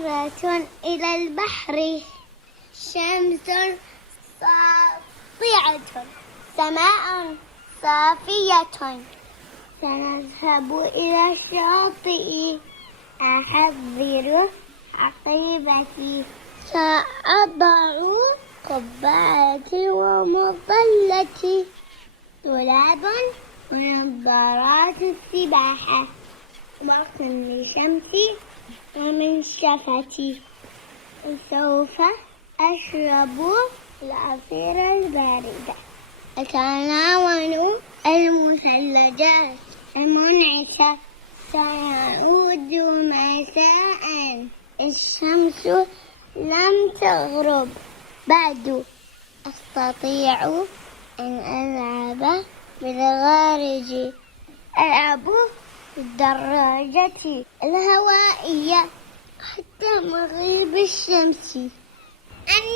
رحلة إلى البحر، شمس ساطعة، سماء صافية، سنذهب إلى الشاطئ، أحضر حقيبتي، سأضع قبعتي ومظلتي، دولاب ونظارات السباحة، ومقم شمسي ومنشفتي، وسوف أشرب العصير البارد، أتناول المثلجات المنعشة، سيعود مساء، الشمس لم تغرب بعد، أستطيع أن ألعب بالغارج، ألعب بالدراجة الهوائية حتى مغيب الشمس، أن